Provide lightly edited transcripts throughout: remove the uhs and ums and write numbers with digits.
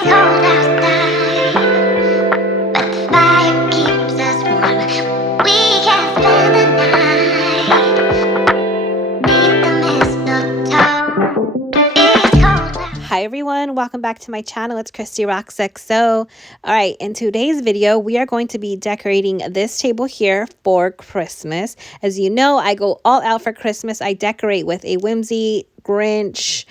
cold outside, but the fire keeps us warm. We can spend the night beneath the mistletoe. It's cold outside. Hi everyone, welcome back to my channel. It's ChristyRocksXO. Alright, in today's video, we are going to be decorating this table here for Christmas. As you know, I go all out for Christmas. I decorate with a whimsy, Grinch,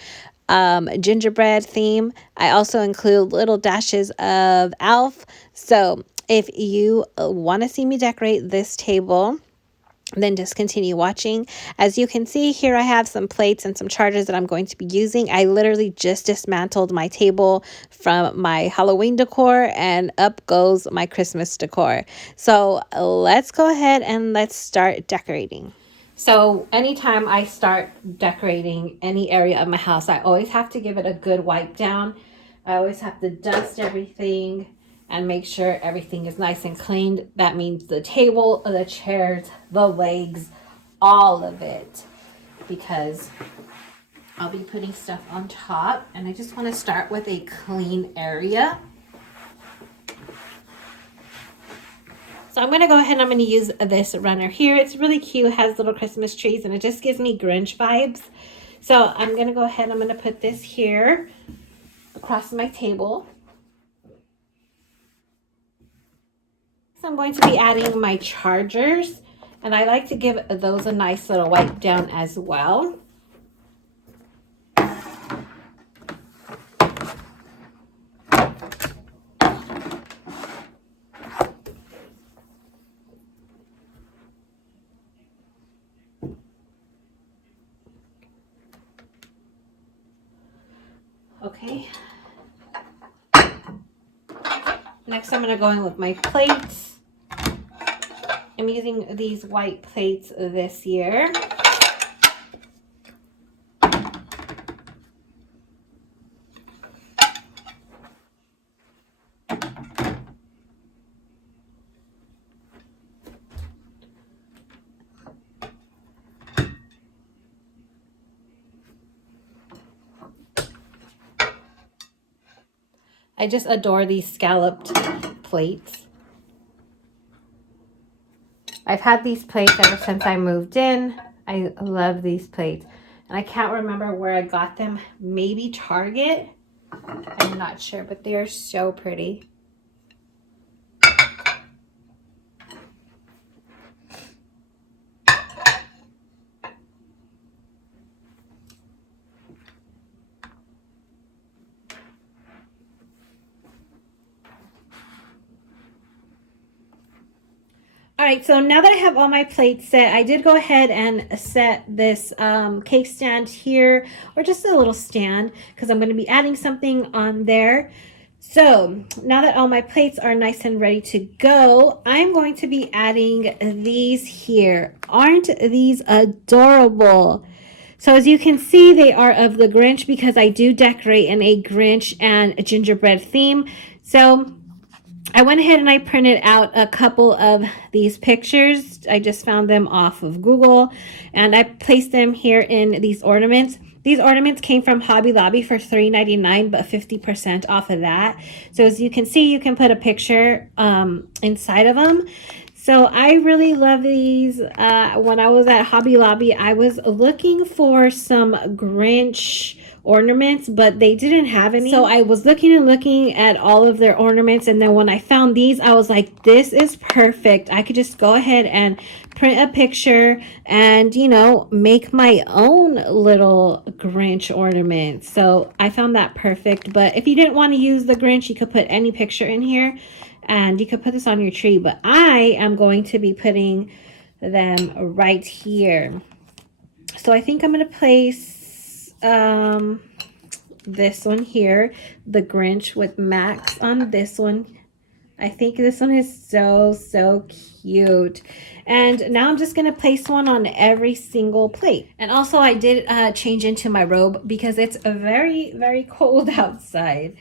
gingerbread theme. I also include little dashes of elf. So if you want to see me decorate this table, then just continue watching. As you can see here, I have some plates and some chargers that I'm going to be using. I literally just dismantled my table from my Halloween decor, and up goes my Christmas decor. So let's go ahead and let's start decorating. So anytime I start decorating any area of my house, I always have to give it a good wipe down. I always have to dust everything and make sure everything is nice and cleaned. That means the table, the chairs, the legs, all of it, because I'll be putting stuff on top, and I just want to start with a clean area. So I'm going to go ahead and I'm going to use this runner here. It's really cute. It has little Christmas trees, and it just gives me Grinch vibes. So I'm going to go ahead and I'm going to put this here across my table. So I'm going to be adding my chargers, and I like to give those a nice little wipe down as well. Okay. Next, I'm going to go in with my plates. I'm using these white plates this year. I just adore these scalloped plates. I've had these plates ever since I moved in. I love these plates. And I can't remember where I got them. Maybe Target? I'm not sure, but they're so pretty. All right, so now that I have all my plates set, I did go ahead and set this cake stand here, or just a little stand, because I'm going to be adding something on there. So now that all my plates are nice and ready to go, I'm going to be adding these here. Aren't these adorable? So as you can see, they are of the Grinch, because I do decorate in a Grinch and a gingerbread theme. So I went ahead and I printed out a couple of these pictures. I just found them off of Google, and I placed them here in these ornaments. These ornaments came from Hobby Lobby for $3.99, but 50% off of that. So as you can see, you can put a picture inside of them. So I really love these. When I was at Hobby Lobby, I was looking for some Grinch ornaments, but they didn't have any. So I was looking and looking at all of their ornaments, and then when I found these, I was like, this is perfect. I could just go ahead and print a picture and, you know, make my own little Grinch ornament. So I found that perfect. But if you didn't want to use the Grinch, you could put any picture in here, and you could put this on your tree. But I am going to be putting them right here. So I think I'm going to place this one here, the Grinch with Max on this one. I think this one is so cute. And now I'm just going to place one on every single plate. And also I did change into my robe because it's very cold outside.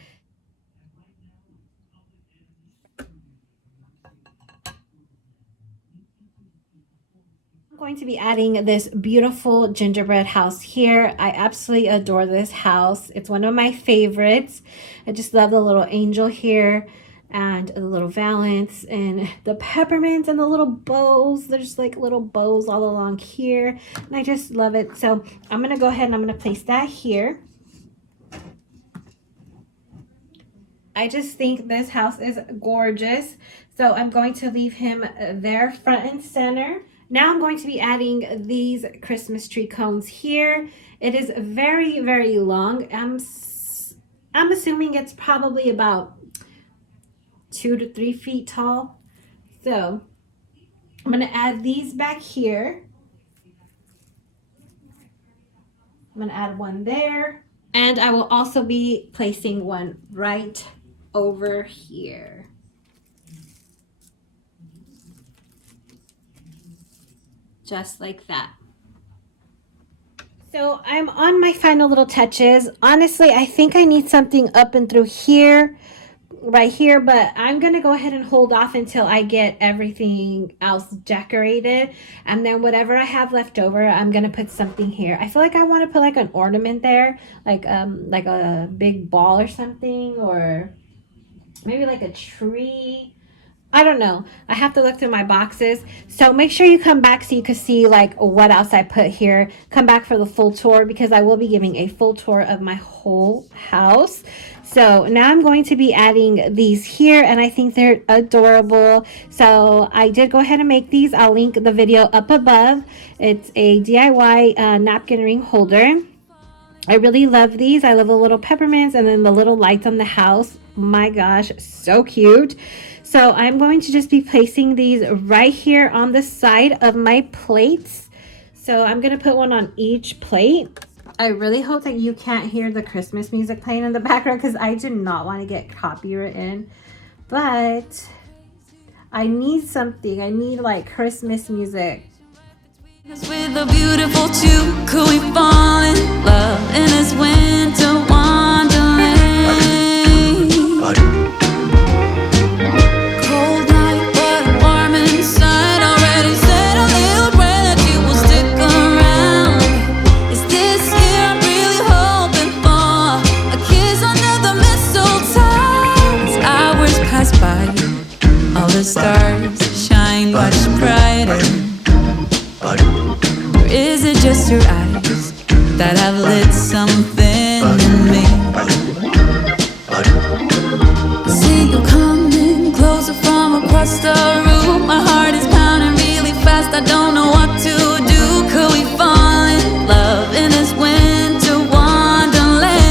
Going to be adding this beautiful gingerbread house here. I absolutely adore this house. It's one of my favorites. I just love the little angel here and the little valance and the peppermints and the little bows. There's like little bows all along here, and I just love it. So I'm gonna go ahead and I'm gonna place that here. I just think this house is gorgeous. So I'm going to leave him there front and center. Now I'm going to be adding these Christmas tree cones here. It is very, very long. I'm assuming it's probably about 2 to 3 feet tall. So I'm going to add these back here. I'm going to add one there. And I will also be placing one right over here. Just like that. So I'm on my final little touches. Honestly, I think I need something up and through here, right here, but I'm gonna go ahead and hold off until I get everything else decorated, and then whatever I have left over, I'm gonna put something here. I feel like I want to put like an ornament there, like a big ball or something, or maybe like a tree. I don't know. I have to look through my boxes. So make sure you come back so you can see like what else I put here. Come back for the full tour because I will be giving a full tour of my whole house. So now I'm going to be adding these here, and I think they're adorable. So I did go ahead and make these. I'll link the video up above. It's a DIY napkin ring holder. I really love these. I love the little peppermints and then the little lights on the house. My gosh, so cute. So I'm going to just be placing these right here on the side of my plates. So I'm going to put one on each plate. I really hope that you can't hear the Christmas music playing in the background because I do not want to get copyrighted. But I need something. I need like Christmas music. With a beautiful two, could we fall in love in this winter wonderland? Cold night, but I'm warm inside. Already said a little prayer that you will stick around. Is this year I'm really hoping for a kiss under the mistletoe? As hours pass by, all the stars shine much brighter. Or is it just your eyes that have lit something in me? I see you coming closer from across the room. My heart is pounding really fast. I don't know what to do. Could we fall in love in this winter wonderland?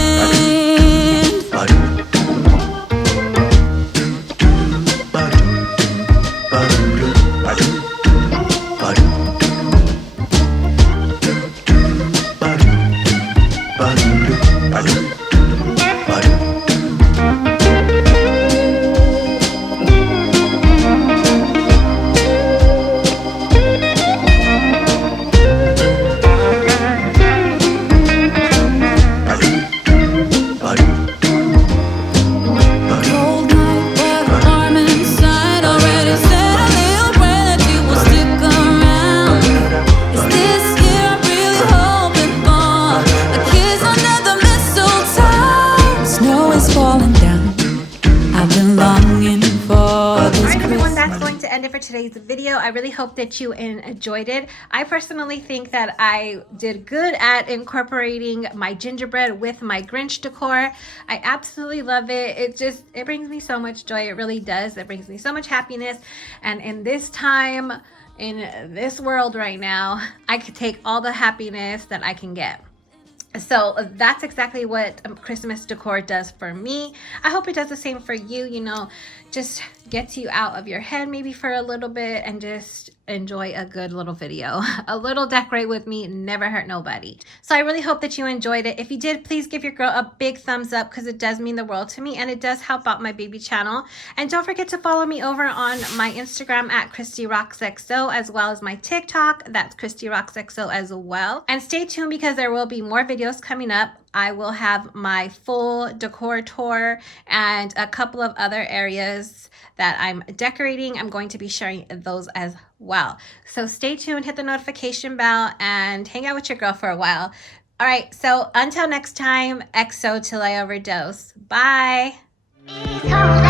For today's video. I really hope that you enjoyed it. I personally think that I did good at incorporating my gingerbread with my Grinch decor. I absolutely love it. It brings me so much joy. It really does. It brings me so much happiness. And in this time, in this world right now, I could take all the happiness that I can get. So that's exactly what Christmas decor does for me. I hope it does the same for you. You know, just gets you out of your head maybe for a little bit and just enjoy a good little video. A little decorate with me never hurt nobody. So I really hope that you enjoyed it. If you did, please give your girl a big thumbs up because it does mean the world to me and it does help out my baby channel. And don't forget to follow me over on my Instagram at ChristyRocksXO, as well as my TikTok. That's ChristyRocksXO as well. And stay tuned because there will be more videos coming up. I will have my full decor tour and a couple of other areas that I'm decorating. I'm going to be sharing those as well. So stay tuned, hit the notification bell, and hang out with your girl for a while. All right, so until next time, XO till I overdose. Bye. It's cold